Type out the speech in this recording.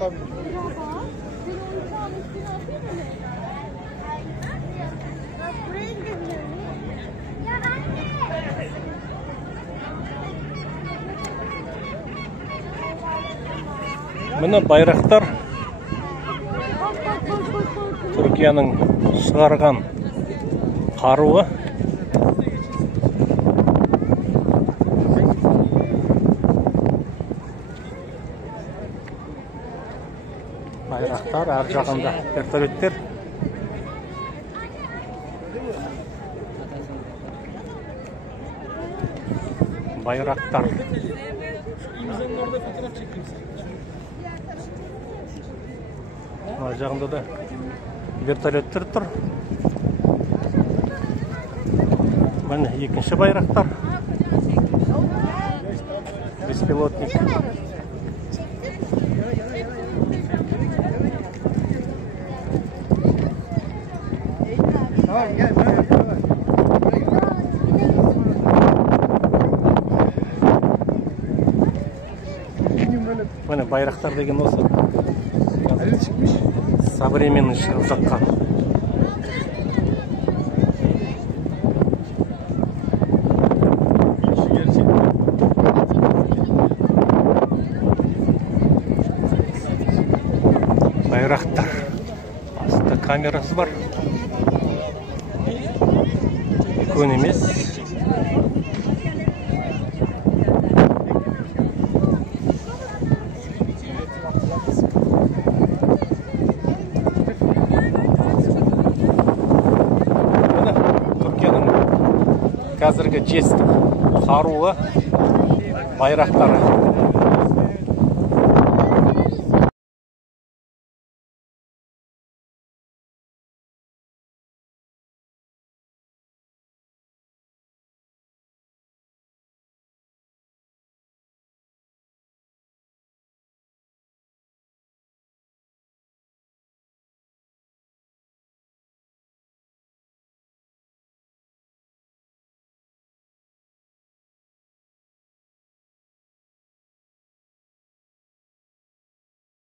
Mine bayraktар Türkiye'nin çıkargan karuı. Bayraktar, ar жағында вертолеттер. Bayraktar. Ar жағында da вертолеттер тұр. Міне екінші байрақтар. Беспилотник. Міне байрақтар деген осы. Современный шығып жатқан. Байрақтар. Астында камерасы бар. Үлкен емес. Қазіргі жетістік қаруы байрақтары.